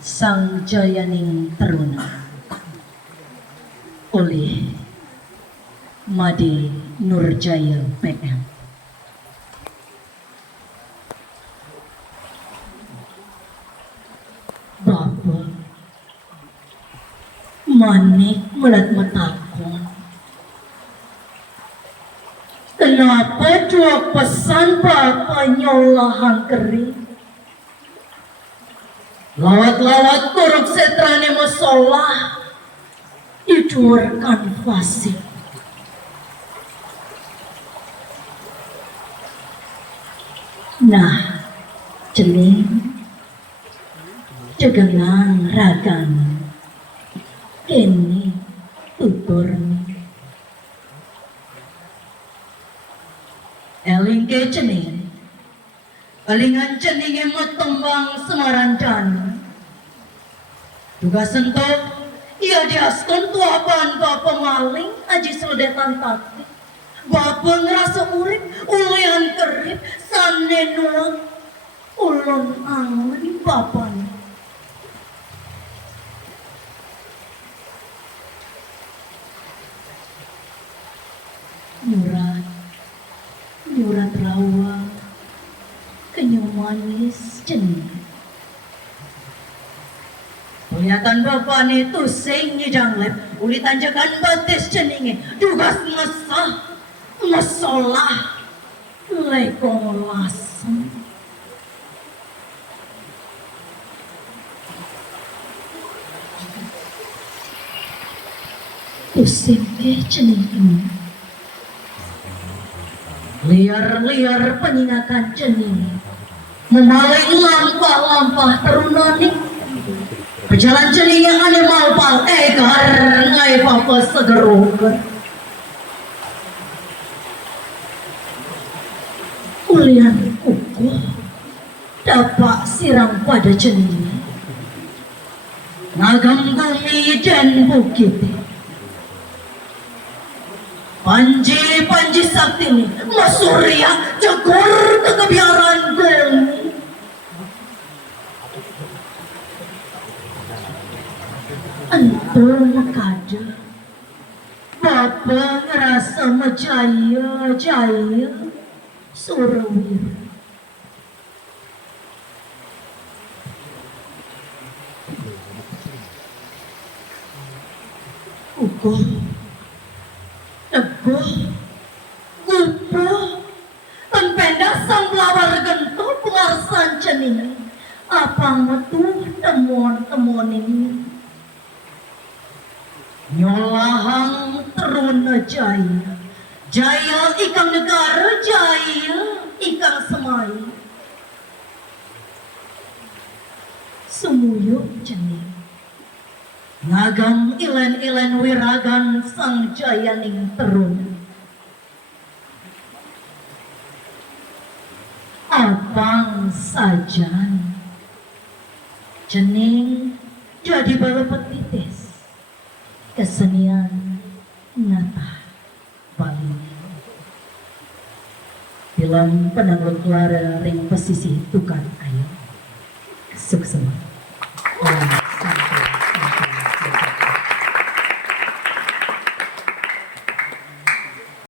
Sang Jayaning Taruna oleh Made Nurjaya PM. Bapak manik melat metakon, kenapa dua pesan Bapak nyolahan kering? Lawat-lawat kuruk setrane musola diduarkan fasik. Nah, celing jegenang ragan kene tuturni eling ke cening alingan ceninge metembang semarancan juga sentuh ia diaskon tuapan Bapak maling aji sodetan taktik Bapak ngerasa urip ulian kerip sane nuang ulun angin Bapak nyurat rawa kenyu manis cening. Kelihatan Bapak ni tusing nyidang lep uli tanjakan batis ceningin dugas ngesah ngesolah lekong lasem. Tusing ke ceningin liar-liar penyingakan cening memalai lampah-lampah terunoni berjalan cening yang ada malpal ngai Bapak segerokan ulian kuku dapat siram pada cening ngagam bumi dan bukit Panji sakti ni masurya jagur kekebiaran bumi antur makada Bapak ngerasa majaya surawir ukur teguh, gupuh, penpendak sang lawar gentuh pengarsan cening, apa metu temuan ini, nyolahang teruna jaya ikang negara jaya ikang semai, semuyuk cening. Ngagam ilen-ilen wiragan sang Jayaning Taruna. Abang sajan cening jadi bala petitis kesenian nata Bali. Film penanggung lara ring pesisih tukar ayo sukses.